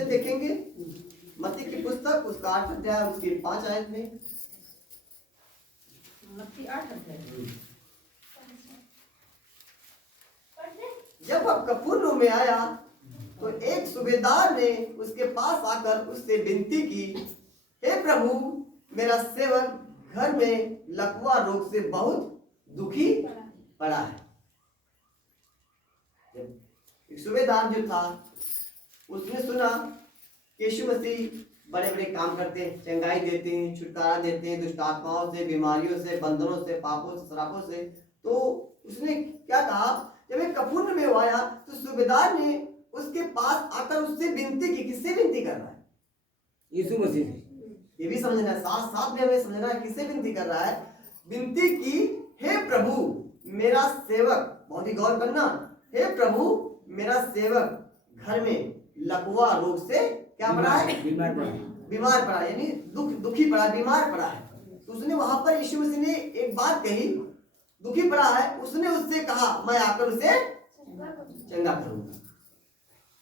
वचन देखेंगे मत्ती की पुस्तक उसका 8 अध्याय उसकी 5 आयत में। मत्ती 8 अध्याय। जब वह कफरनहूम में आया तो एक सूबेदार ने उसके पास आकर उससे विनती की, हे प्रभु, मेरा सेवक घर में लकवा रोग से बहुत दुखी पड़ा है। एक सूबेदार जो था उसने सुना यीशु मसीह बड़े बड़े काम करते हैं, चंगाई देते हैं, छुटकारा देते हैं दुष्ट आत्माओं से, बीमारियों से, बंधनों से, पापों से, श्रापों से। तो उसने क्या कहा, जब एक कफरनहूम में आया तो सूबेदार ने उसके पास आकर उससे विनती की। किससे विनती कर रहा है? यीशु मसीह से। ये भी समझना है, साथ साथ में हमें समझना है किससे विनती कर रहा है। विनती की, हे प्रभु मेरा सेवक, बहुत ही गौर करना, हे प्रभु मेरा सेवक घर में लकवा रोग से क्या पड़ा है? बीमार पड़ा, यानी दुखी पड़ा, बीमार पड़ा है। तो उसने वहां पर यीशु मसीह ने एक बात कही, दुखी पड़ा है, उसने उससे कहा मैं आकर उसे चंगा करूंगा।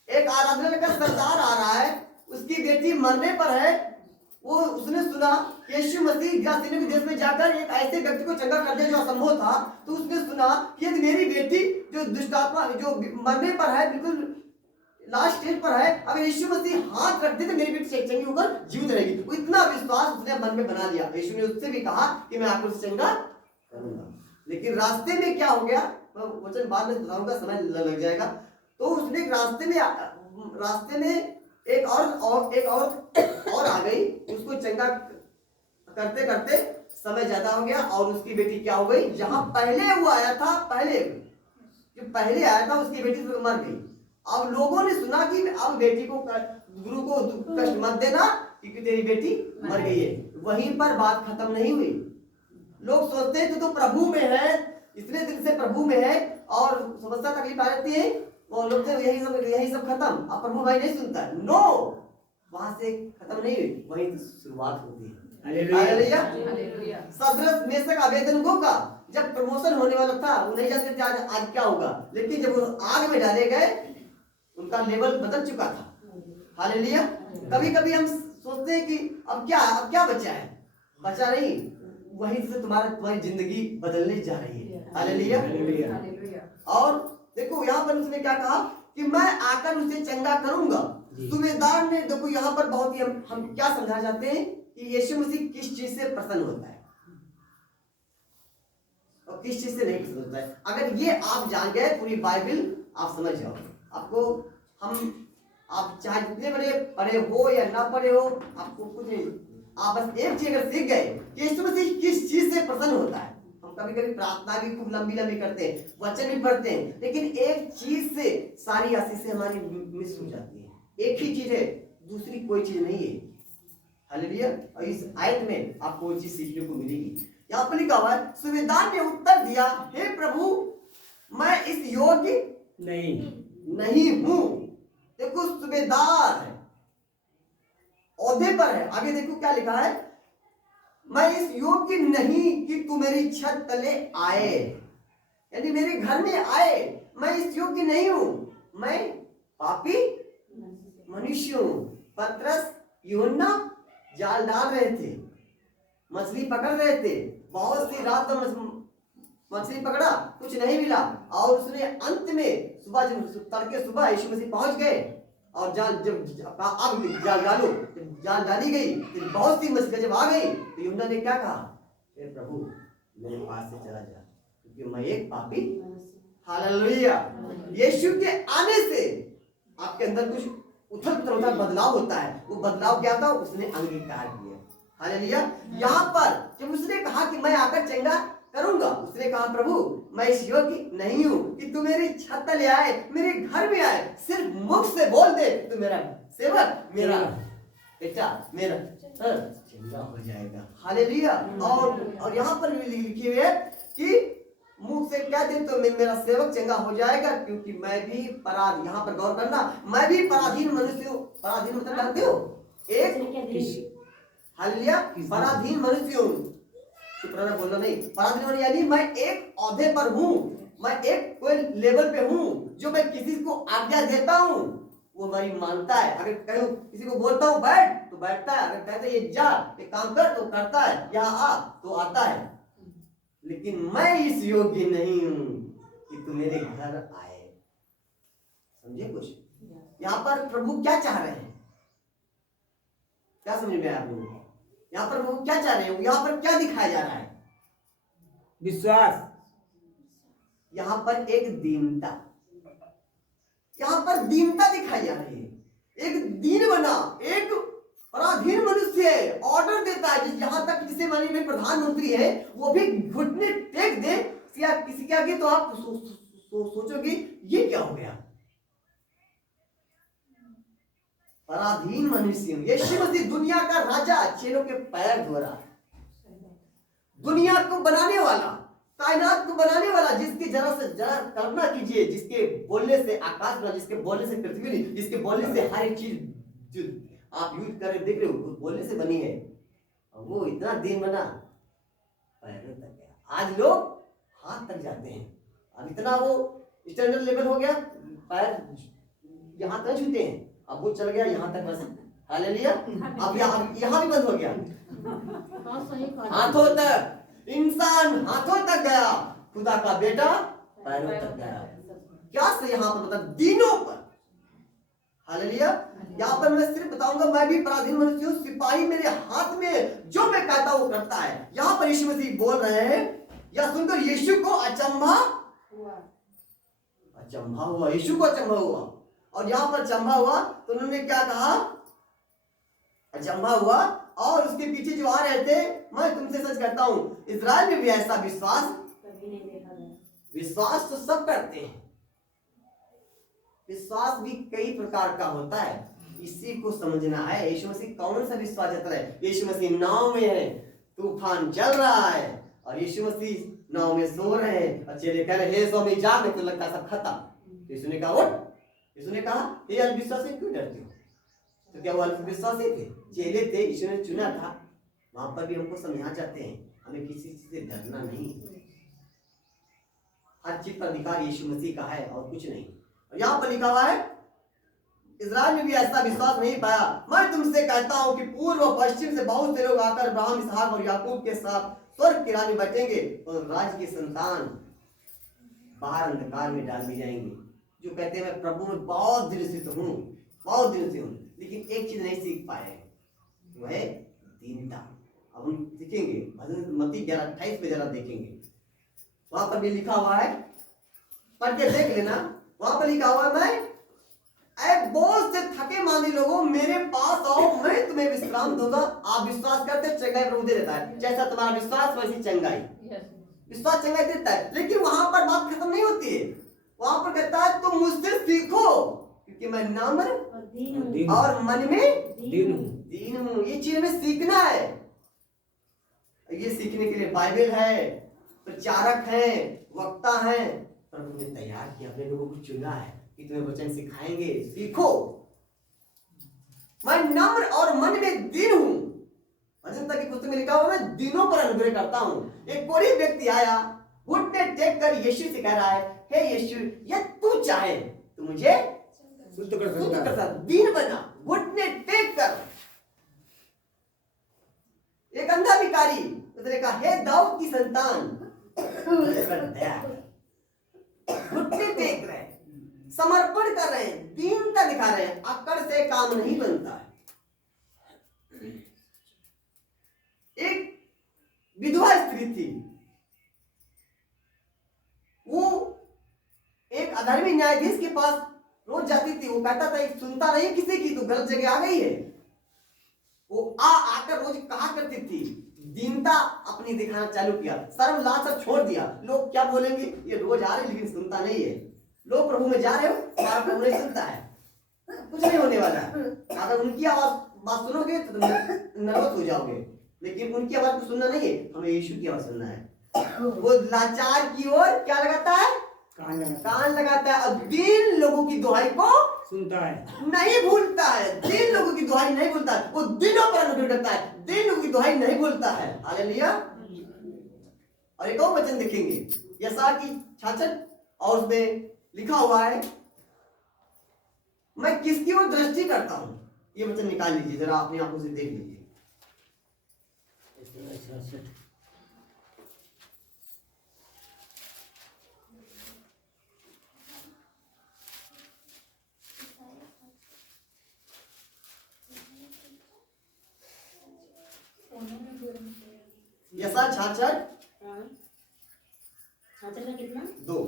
एक आराधना का सरदार आ रहा है, उसकी बेटी मरने पर है, वो उसने सुना यीशु मसीह गरासेनी के देश में जाकर एक ऐसे व्यक्ति को चंगा कर दे जो असंभव था। तो उसने सुना कि यदि मेरी बेटी जो दुष्टात्मा जो मरने पर है, बिल्कुल लास्ट स्टेज पर है, अगर यीशु मसीह हाथ रख दे तो मेरी बेटी चंगी होकर जीवित रहेगी। वो इतना विश्वास उसने मन में बना लिया। यीशु ने उससे भी कहा कि मैं आपको चंगा करूंगा। लेकिन रास्ते में क्या हो गया, वचन बाद में बताऊंगा, समय लग जाएगा। तो उसने रास्ते में एक औरत और आ गई, उसको चंगा करते करते समय ज्यादा हो गया और उसकी बेटी क्या हो गई, जहां पहले वो आया था, पहले आया था उसकी बेटी तो मर गई। अब लोगों ने सुना कि अब बेटी को, गुरु को कष्ट मत देना क्योंकि तेरी बेटी मर गई है। वहीं पर बात खत्म नहीं हुई। लोग सोचते हैं तो प्रभु में है, इतने दिन से प्रभु में है और समस्या तकलीफ आ जाती है, और लोग यही सब खत्म, अब प्रभु भाई नहीं सुनता है। नो, वहां से खत्म नहीं हुई, वहीं तो शुरुआत होती है। हालेलुया। सदरस मेषक अबेदनगो का जब प्रमोशन होने वाला था, वो नहीं जानते थे आज क्या होगा, लेकिन जब वो आग में डाले गए उनका लेवल बदल चुका था। हालेलुया। कभी कभी हम सोचते हैं कि अब क्या बचा है, बचा नहीं, वहीं से तुम्हारी जिंदगी बदलने जा रही है। हालेलुया। और देखो यहाँ पर उसने क्या कहा कि मैं आकर उसे चंगा करूंगा। सूबेदार ने, देखो यहाँ पर बहुत ही हम क्या समझना चाहते हैं कि यीशु मसीह किस चीज से प्रसन्न होता है और किस चीज से नहीं प्रसन्न होता है। अगर ये आप जान गए, पूरी बाइबल आप समझ जाओगे। आपको आप चाहे जितने बड़े पढ़े हो या ना पढ़े हो, आपको कुछ नहीं, आप बस एक चीज अगर सीख गए कि यीशु मसीह किस चीज से प्रसन्न होता है। हम कभी कभी प्रार्थना भी खूब लंबी लंबी करते हैं, वचन भी पढ़ते हैं, लेकिन एक चीज से सारी आशीषें हमारी मिस हो जाती है। एक ही चीज है, दूसरी कोई चीज नहीं है। हालेलुया। और इस आयत में आपको वो चीज सीखने को मिलेगी। यहाँ पर लिखा हुआ है, सूबेदार ने उत्तर दिया, हे प्रभु मैं इस योग्य नहीं हूं। देखो सूबेदार है, ओहदे पर है। आगे देखो क्या लिखा है, मैं इस योग्य नहीं कि तू मेरी छत तले आए, यानी मेरे घर में आए, मैं इस योग्य नहीं हूं, मैं पापी मनुष्य हूं। पतरस यूहन्ना जाल डाल रहे थे, मछली पकड़ रहे थे, बहुत सी रात मछली पकड़ा, कुछ नहीं मिला, और उसने अंत में तड़के सुबह यीशु मसीह पहुंच गए और जाल डालो, जाल डाली गई, फिर बहुत सी मछलियां जब आ गई तो यूहन्ना ने क्या कहा, हे प्रभु मेरे पास से चला जा क्योंकि मैं एक पापी। हालेलुया। यीशु के आने से आपके अंदर कुछ उथल पुथल बदलाव होता है। वो बदलाव क्या था, उसने अंगीकार किया। हालेलुया। यहाँ पर जब उसने कहा कि मैं आकर चंगा करूंगा, उसने कहा प्रभु मैं इस योग्य नहीं हूं कि तू मेरी छत तले आए, मेरे घर में आए, सिर्फ मुख से बोल दे तू मेरा सेवक, मेरा बेटा, मेरा चंगा हो जाएगा। हालेलुया। और यहाँ पर लिखी हुई है कि मुंह से कह दे तो मेरा सेवक चंगा हो जाएगा, क्योंकि मैं भी यहाँ पर गौर करना, मैं भी पराधीन मनुष्य हूँ। पराधीन मतलब जानते हो, एक हालेलुया, पराधीन मनुष्य हूँ। शुक्राना बोलना नहीं, पराधीन यानी मैं एक औहदे पर हूँ, मैं एक कोई लेवल पे हूँ, जो मैं किसी को आज्ञा देता हूँ वो हमारी मानता है। अगर कहीं किसी को बोलता हूँ बैठ तो बैठता है, अगर कहते ये जा ये काम कर तो करता है, यहाँ आ तो आता है। लेकिन मैं इस योग्य नहीं हूं कि तू मेरे घर आए। समझे कुछ? यहाँ पर प्रभु क्या चाह रहे हैं? क्या समझ में आया आप लोगों को? यहाँ पर प्रभु क्या चाह रहे हैं? यहाँ पर क्या दिखाया जा रहा है? विश्वास। यहाँ पर एक दीनता, यहाँ पर दीनता दिखाई जा रही है। एक दीन बना, एक पराधीन मनुष्य है, ऑर्डर देता है। यहाँ तक जिसे मानिए में प्रधानमंत्री है वो भी घुटने टेक दे किसी के आगे, तो आप सोचोगे ये क्या हो गया? पराधीन मनुष्य। यीशु मसीह दुनिया का राजा, चेलों के पैर धो रहा है। दुनिया को बनाने वाला, कायनात को बनाने वाला, जिसकी जरा से जरा कल्पना कीजिए, जिसके बोलने से आकाश बना, जिसके बोलने से पृथ्वी बनी, जिसके बोलने से हर एक चीज जो आप यूज कर देख रहे हो उस बोलने से बनी है। वो इतना दिन बना, पैरों तक गया। आज लोग हाथ तक जाते हैं। अब इतना वो स्टैंडर्ड लेवल हो गया, पैर यहाँ तक छूते हैं। अब वो चल गया यहाँ तक, बस हालेलुया। अब यहाँ भी बंद हो गया, हाथों तक। इंसान हाथों तक गया, खुदा का बेटा पैरों तक गया। क्या से यहाँ पर मतलब दिनों पर, हालेलुया। यहाँ पर मैं सिर्फ बताऊंगा, मैं भी पराधीन मनुष्य हूँ, सिपाही मेरे हाथ में, जो मैं कहता हूँ वो करता है। यहाँ पर यीशु मसीह बोल रहे हैं, या सुनकर यीशु को अचंभा हुआ, यीशु को अचंभा हुआ। और यहाँ पर अचंभा हुआ तो उन्होंने क्या कहा? अचंभा हुआ। और उसके पीछे जो आ रहे थे, मैं तुमसे सच कहता हूँ इजराइल में भी ऐसा विश्वास कभी नहीं देखा गया। विश्वास तो सब करते हैं, विश्वास भी कई प्रकार का होता है, इसी को समझना है। यीशु मसीह कौन सा विश्वास जता है? यीशु मसीह नाव में है, तूफान चल रहा है और यीशु मसीह नाव में सो रहे हैं और चेले कह रहे हे स्वामी जाग, तो लगता सब खत्म। यीशु ने कहा उठ। यीशु ने कहा हे अविश्वासी क्यों डरते हो? तो क्या वो अविश्वासी थे? चेले थे, यीशु ने चुना था। वहां पर भी हमको समझा जाते हैं हमें किसी चीज से डरना नहीं, हर चीज पर अधिकार यीशु मसीह का है और कुछ नहीं। और यहाँ पर लिखा हुआ है इजराइल में भी ऐसा विश्वास नहीं पाया। मैं तुमसे कहता हूं कि पूर्व और पश्चिम से बहुत से लोग आकर अब्राहम, इसहाक और याकूब के साथ स्वर्ग के राज्य में बैठेंगे और राज्य की संतान बाहर अंधकार में डाल दी जाएंगी। जो कहते हैं मैं प्रभु में बहुत दिन से हूँ, बहुत दिन से हूँ, लेकिन एक चीज नहीं सीख पाए, वह है दीनता। अब हम सीखेंगे भजन मत्ती 11:28 में जरा देखेंगे, वहां पर भी लिखा हुआ है, पढ़ के देख लेना। वहां पर लिखा हुआ है मैं बोझ से थके मांदे लोगों मेरे पास आओ, मैं तुम्हें विश्राम दूंगा। आप विश्वास करते चंगाई प्रभु दे देता है, जैसा तुम्हारा विश्वास वैसी चंगाई। विश्वास चंगाई देता है, लेकिन वहां पर बात खत्म नहीं होती है। वहां पर कहता है तुम मुझसे सीखो क्योंकि मैं नम्र और मन में दीन हूं। ये चीज हमें सीखना है। ये सीखने के लिए बाइबल है, प्रचारक है, वक्ता है, प्रभु ने तैयार किया, अपने लोगों को चुना है कि तुम्हें वचन सिखाएंगे। सीखो, मैं नम्र और मन में दीन हूं। भजन की पुस्तक में लिखा हुआ मैं दिनों पर अनुग्रह करता हूं। एक कोई व्यक्ति आया, घुटने टेक कर यीशु से कह रहा है हे यीशु, ये तू चाहे तो मुझे शुद्ध कर सकता, दीन बना, घुटने टेक कर। एक अंधा भिखारी उसने कहा हे दाऊद की संतान, घुटने टेक रहे, समर्पण कर रहे हैं, दीनता दिखा रहे हैं। अकड़ से काम नहीं बनता है। एक विधवा स्त्री थी, वो एक अधर्मी न्यायाधीश के पास रोज जाती थी। वो कहता था सुनता नहीं किसी की, तो गलत जगह आ गई है। वो आकर रोज कहा करती थी, दीनता अपनी दिखाना चालू किया, शर्म लाज सब छोड़ दिया। लोग क्या बोलेंगे, ये रोज आ रहे लेकिन सुनता नहीं है। लोग प्रभु में जा रहे हो, तुम्हारा प्रभु नहीं सुनता है, कुछ नहीं होने वाला है। अगर उनकी आवाज बात सुनोगे तो तुम नर्वस हो जाओगे, लेकिन उनकी आवाज को सुनना नहीं है, हमें यीशु की आवाज सुनना है। वो लाचार की ओर क्या लगाता है? कान लगाता है। अब दीन लोगों की दुहाई को सुनता है, नहीं भूलता है। दीन लोगों की दुहाई नहीं भूलता है, वो दिनों पर अनुग्रह करता है, दीन लोगों की दुहाई नहीं भूलता है। हालेलुया। और एक और वचन देखेंगे यशायाह की 66 और उसमें लिखा हुआ है, मैं किसकी ओर दृष्टि करता हूं? ये वचन निकाल लीजिए जरा, अपनी आंखों से देख लीजिए। यशा 66 कितना? 2।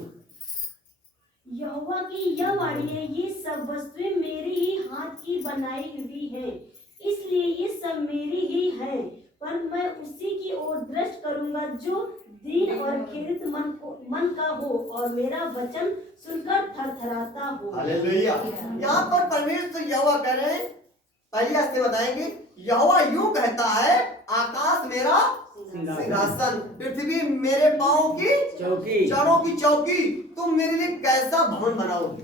यहोवा की यह वाणी है, ये सब वस्तुएं मेरी ही हाथ की बनाई हुई हैं, इसलिए ये सब मेरी ही हैं। पर मैं उसी की ओर दृष्टि करूंगा जो दीन और खेदित मन का हो और मेरा वचन सुनकर थरथराता हो। हालेलुया। यहाँ पर परमेश्वर यहोवा कह रहे हैं, पहली आयत से बताएंगे, यहोवा यूं कहता है, आकाश मेरा सिंहासन, पृथ्वी मेरे पांव की चौकी, चरणों की चौकी। तुम मेरे लिए कैसा भवन बनाओगे?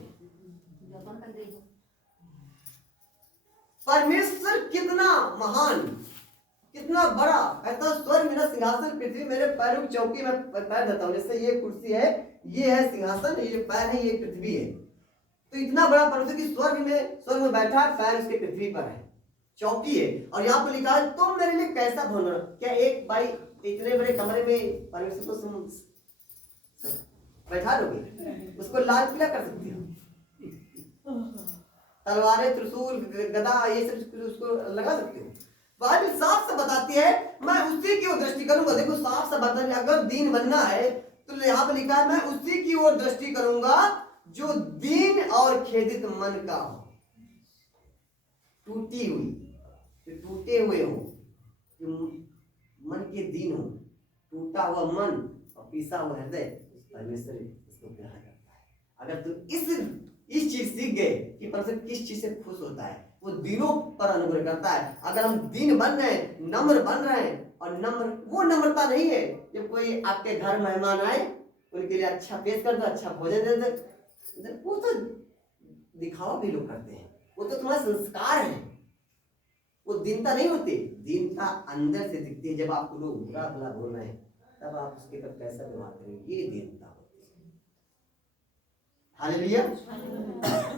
परमेश्वर कितना महान, कितना बड़ा। कहता स्वर्ग मेरा सिंहासन, पृथ्वी मेरे पैरों की चौकी। मैं पैर देता हूं, जैसे ये कुर्सी है, ये है सिंहासन, ये पैर है, ये पृथ्वी है। तो इतना बड़ा परमेश्वर की स्वर्ग में बैठा है, पैर उसके पृथ्वी पर है, चौकी है। और यहाँ पर लिखा है, तुम मेरे लिए कैसा भवन बनाओ? क्या एक भाई इतने बड़े कमरे में परमेश्वर को तुम बैठा लोगे? उसको लाल पीला कर सकती हो? तलवारें, त्रिशूल, गदा, ये सब उसको लगा सकते हो? बाइबल साफ से बताती है, मैं उसी की ओर दृष्टि करूंगा। देखो साफ से बताती है, अगर दीन बनना है तो यहाँ पर लिखा है, मैं उसी की ओर दृष्टि करूंगा जो दीन और खेदित मन का हो, टूटी हुई, टूटे हुए हो, जो मन के दीन हो, टूटा हुआ मन और पीसा हुआ हृदय, परमेश्वर इसको प्यार करता है। अगर तुम इस चीज सीख गए कि परमेश्वर किस चीज से खुश होता है, वो दिनों पर अनुग्रह करता है। अगर हम दीन बन रहे हैं, नम्र बन रहे हैं, और वो नम्रता नहीं है जब कोई आपके घर मेहमान आए उनके लिए अच्छा पेश कर दो, अच्छा भोजन दे दो, वो तो दिखावा भी लोग करते हैं, वो तो तुम्हारा संस्कार है, वो दीनता नहीं होती। दीनता अंदर से दिखती है। जब आपको लोग बुरा भला बोल रहे हैं तब आप उसके पर कैसा व्यवहार करेंगे, ये दीनता होती है। हालेलुया।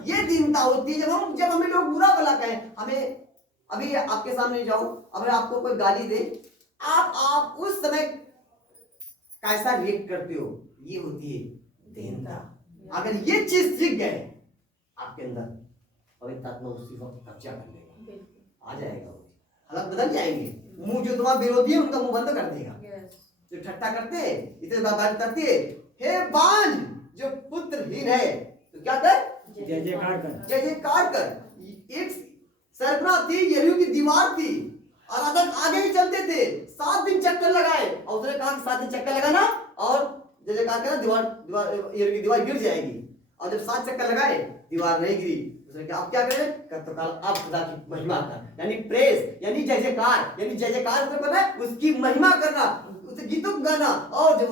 ये दीनता होती है जब हमें लोग बुरा भला कहें। हमें अभी आपके सामने जाओ, अगर आपको कोई गाली दे, आप उस समय कैसा रिएक्ट करते हो, ये होती है दीनता। अगर ये चीज सीख गए आपके अंदर, पवित्र आत्मा उसी वक्त कब्जा कर लेगा, आ जाएगा, हालात बदल जाएंगे। मुंह जो तुम्हारा विरोधी है उनका मुंह बंद कर देगा। जो ठट्टा करते हैं, इतने बात करते हैं, हे बांझ जो पुत्रहीन है, तो क्या कर? जय जयकार कर, जय जयकार कर। एक सरपना थी, यरीहो की दीवार थी, आराधक आगे ही चलते थे, 7 दिन चक्कर लगाए, और उसने कहा कि 7 दिन चक्कर लगाना और जय जयकार करना, यरीहो की दीवार गिर जाएगी। और जब 7 चक्कर लगाए, दीवार नहीं गिरी, उसने कहा आप क्या करें? तो कल आप खुदा की महिमा कर, यानी प्रेज, यानी जय जयकार, यानी जय जयकार मतलब पता है उसकी महिमा करना, उसे गीतों को गाना। और जब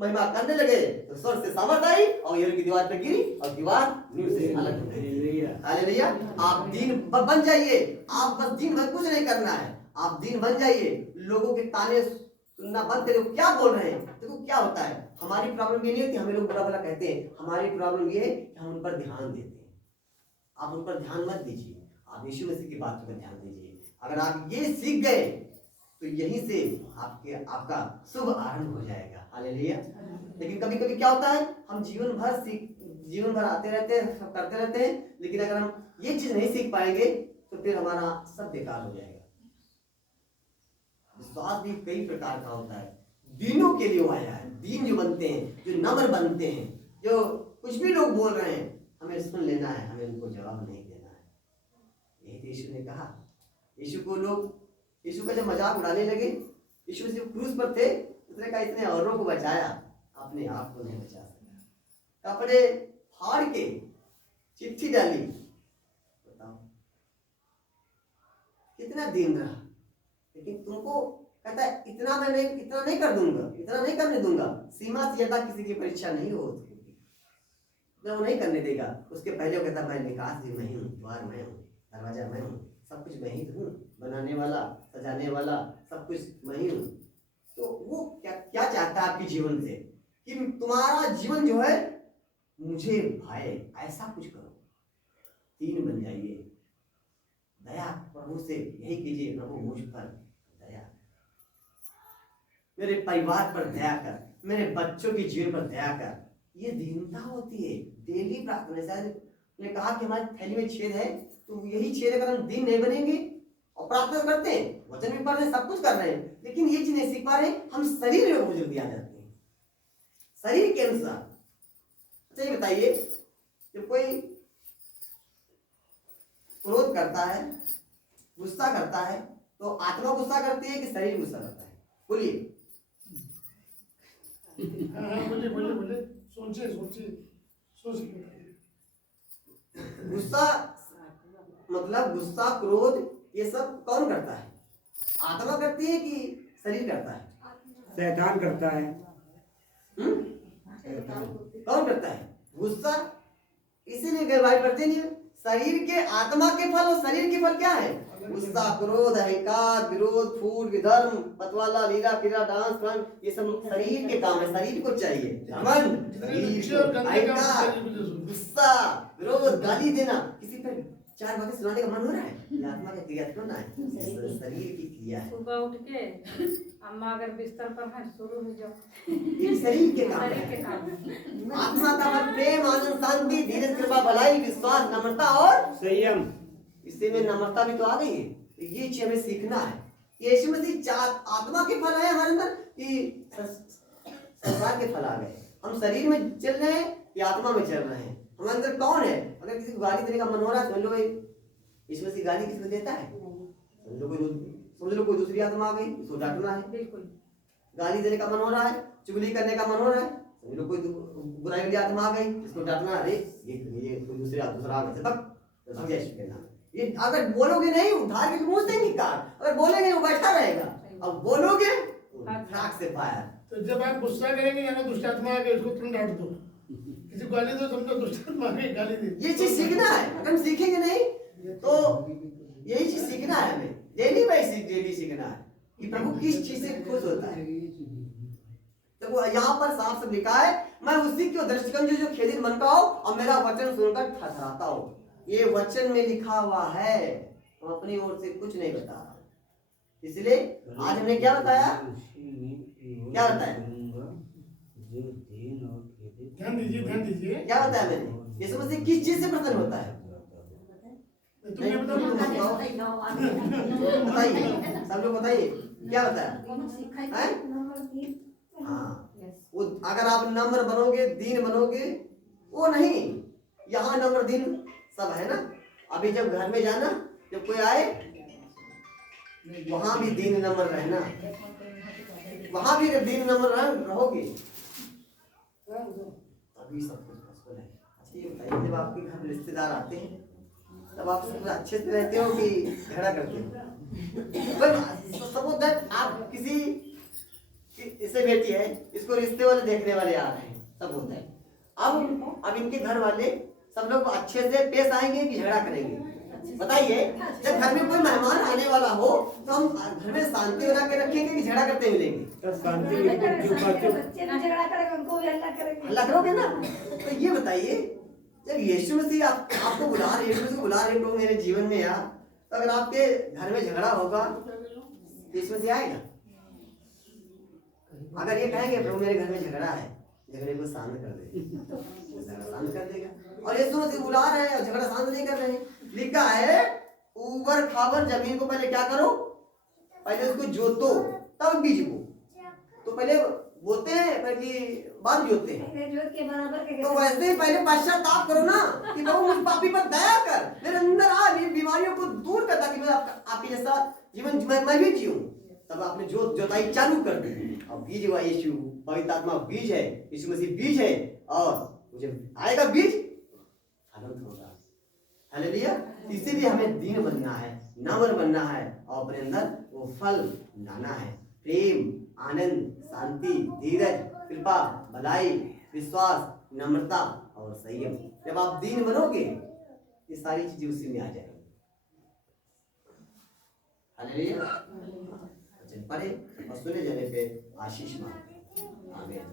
महिमा करने लगे तो स्वर्ग से सामर्थ आई और यरीहो की दीवार पे गिरी और दीवार नींव से अलग हो गई। हालेलुया। आप दीन बन जाइए, आप बस दीन बन, कुछ नहीं करना है, आप दीन बन जाइए। लोगों के ताने सुनना बंद करो, क्या बोल रहे हैं। देखो क्या होता है, हमारी प्रॉब्लम ये नहीं होती हमें लोग बुरा भला कहते हैं, हमारी प्रॉब्लम ये है कि हम उन पर ध्यान देते हैं। आप उन पर ध्यान मत दीजिए, आप यीशु मसीह की बात पर ध्यान दीजिए। अगर आप ये सीख गए तो यहीं से आपका शुभ आरंभ हो जाएगा। हालेलुया। लेकिन कभी कभी क्या होता है, हम जीवन भर आते रहते हैं, सब करते रहते हैं, लेकिन अगर हम ये चीज नहीं सीख पाएंगे तो फिर हमारा सब बेकार हो जाएगा। विश्वास भी कई प्रकार का होता है, दीनों के लिए आया है। दीन जो बनते हैं, जो नम्र बनते हैं, जो कुछ भी लोग बोल रहे हैं हमें सुन लेना है, हमें उनको जवाब नहीं देना है। यही तो यीशु ने कहा। यीशु का जब मजाक उड़ाने लगे, यीशु से क्रूस पर थे, उसने कहा इसने औरों को बचाया, अपने आप को नहीं बचा सका। कपड़े फाड़ के चिट्ठी डाली। बताओ कितना दीन रहा। लेकिन तुमको कहता है इतना नहीं कर दूंगा, इतना नहीं करने दूंगा। सीमा से ज्यादा किसी की परीक्षा नहीं हो, वो नहीं करने देगा। उसके पहले वो कहता मैं निकास भी मैं हूँ, द्वार मैं हूँ, दरवाजा मैं हूँ, सब कुछ मैं ही हूँ, बनाने वाला, सजाने वाला, सब कुछ मैं ही हूँ। तो वो क्या चाहता है आपके जीवन से, कि तुम्हारा जीवन जो है मुझे भाए, ऐसा कुछ करो। दीन बन जाइए। दया प्रभु से यही कीजिए, प्रभु मुझ पर दया, मेरे परिवार पर दया कर, मेरे बच्चों के जीवन पर दया कर। ये दीनता होती है। डेली प्रार्थना, शायद ने कहा कि हमारी थैली में छेद है, तो यही छेद अगर हम दीन नहीं बनेंगे और प्रार्थना करते हैं, वचन भी पढ़ रहे हैं, सब कुछ कर रहे हैं, लेकिन ये चीज नहीं सीख पा रहे, हम शरीर में बहुत जल्दी आ जाते हैं, शरीर के अनुसार। अच्छा ये बताइए, जब कोई क्रोध करता है, गुस्सा करता है, तो आत्मा गुस्सा करती है कि शरीर गुस्सा करता है? बोलिए। बोलिए बोलिए बोलिए, सोचिए सोचिए सोचिए। गुस्सा मतलब गुस्सा, क्रोध, ये सब कौन करता है? आत्मा करती है कि शरीर करता है? शैतान करता है। कौन करता है गुस्सा? इसीलिए गलवाई पढ़ते नहीं। शरीर के आत्मा के फल और शरीर के फल क्या है? गुस्सा, क्रोध, अहंकार, विरोध, फूट, विधर्म, पतवाला, लीला पीला, डांस, फन, ये सब शरीर के काम है, शरीर को चाहिए। घमंड, अहंकार, गुस्सा, विरोध, गाली देना, किसी पर चार बातें सुनाने का मन हो रहा है, ये आत्मा का क्रिया थोड़ा है, शरीर की क्रिया है। सुबह उठ के अम्मा अगर बिस्तर पर है शुरू हो जाओ, ये शरीर के काम शरीर के है। काम। आत्मा का फल प्रेम, आनंद, शांति, धीरज, कृपा, भलाई, विश्वास, नम्रता और संयम। इससे में नम्रता भी तो आ गई है। तो ये चीज हमें सीखना है। यीशु मसीह चार आत्मा के फल आए हमारे अंदर कि संसार के फल आ गए। हम शरीर में चल रहे हैं या आत्मा में चल रहे हैं? हमारे अंदर कौन है? अगर किसी को गाली देने का मन हो रहा है, समझ लो यीशु मसीह गाली किसको देता है? समझ लो कोई दूसरी आत्मा आ गई, उसको डांटना है। बिल्कुल। गाली देने का मन हो रहा है, चुगली करने का मन हो रहा है, समझ लो कोई बुराई वाली आत्मा आ गई, इसको डांटना। अरे ये कोई दूसरा आ गया, भग जाए इसके नाम। ये अगर बोलोगे नहीं, उधार के मुंह से निकाल, अगर बोलेंगे वो बैठा रहेगा, अब बोलोगे नाक से पाया। तो जब आप गुस्सा करेंगे या ना दुष्ट आत्मा आ गई, उसको तुरंत डांट दो। किसी को गाली दो, समझो दुष्ट आत्मा आ गई, गाली दे। ये चीज सीखना है। अगर हम सीखेंगे नहीं तो यही चीज सीखना है हमें। डेली सीखना है कि प्रभु किस चीज से खुश होता है। तो वो यहाँ पर साफ साफ लिखा है, मैं उसी की दृष्टिकोण जो खेदित मन का हो और मेरा वचन सुनकर थरथराता हो। ये वचन में लिखा हुआ है, हम अपनी ओर से कुछ नहीं बता रहा। इसलिए आज हमने क्या बताया? क्या बताया? ध्यान दीजिए ध्यान दीजिए। क्या बताया मैंने? यीशु मसीह किस चीज से प्रसन्न होता है? तुम ये बताओ। बताइए, सब लोग बताइए, क्या बताया है? हाँ, वो अगर आप नम्र बनोगे, दीन बनोगे, वो नहीं, यहाँ नम्र दीन सब है ना। अभी जब घर में जाना, जब कोई आए, वहां भी दीन नम्र रहना, वहां भी अगर दीन नम्र रहोगे तभी सब कुछ पॉसिबल है। अच्छा ये बताइए, जब आपके घर रिश्तेदार आते हैं तब आप सब अच्छे से रहते हो कि झगड़ा करते हो? सपोज दैट आप किसी इसे बेटी है, इसको रिश्ते वाले देखने वाले आ रहे हैं, सब होता है। अब इनके घर वाले सब लोग अच्छे से पेश आएंगे कि झगड़ा करेंगे? बताइए। जब घर में कोई मेहमान आने वाला हो तो हम घर में शांति बना के रखेंगे कि झगड़ा करते मिलेंगे? शांति बिल्कुल हल्ला करोगे ना। तो ये बताइए, जब यीशु मसीह आपको बुला रहे, यीशु मसीह बुला रहे प्रभु मेरे जीवन में आ, तो अगर आपके घर में झगड़ा होगा यीशु मसीह आएगा? अगर ये कहेंगे प्रभु मेरे घर में झगड़ा है, झगड़े को शांत कर दे, झगड़ा शांत कर देगा। और यीशु मसीह बुला रहे हैं और झगड़ा शांत नहीं कर रहे हैं। लिखा है ऊबर खाबर जमीन को पहले क्या करो? पहले उसको जोतो तब बीज बो। तो पहले बोते हैं बाद जोते हैं। तो वैसे ही पहले पश्चाताप करो ना कि प्रभु मुझ पापी पर दया कर, मेरे अंदर आ, मेरी बीमारियों को दूर कर, ताकि मैं आपके जैसा जीवन मैं भी जीऊं। तब आपने जोताई चालू कर दी। अब बीज हुआ यीशु, पवित्र आत्मा बीज है, यीशु मसीह बीज है, और मुझे आएगा बीज, फलन होगा। हालेलुया। इसीलिए हमें दीन बनना है, नम्र बनना है, और अपने अंदर वो फल लाना है। प्रेम, आनंद, शांति, धीरज, कृपा, भलाई, विश्वास, नम्रता और संयम। जब आप दीन बनोगे ये सारी चीजें उसी में आ जाएंगी। हालेलुया। पढ़े और सुने जाने पे आशीष मांगे। आमीन।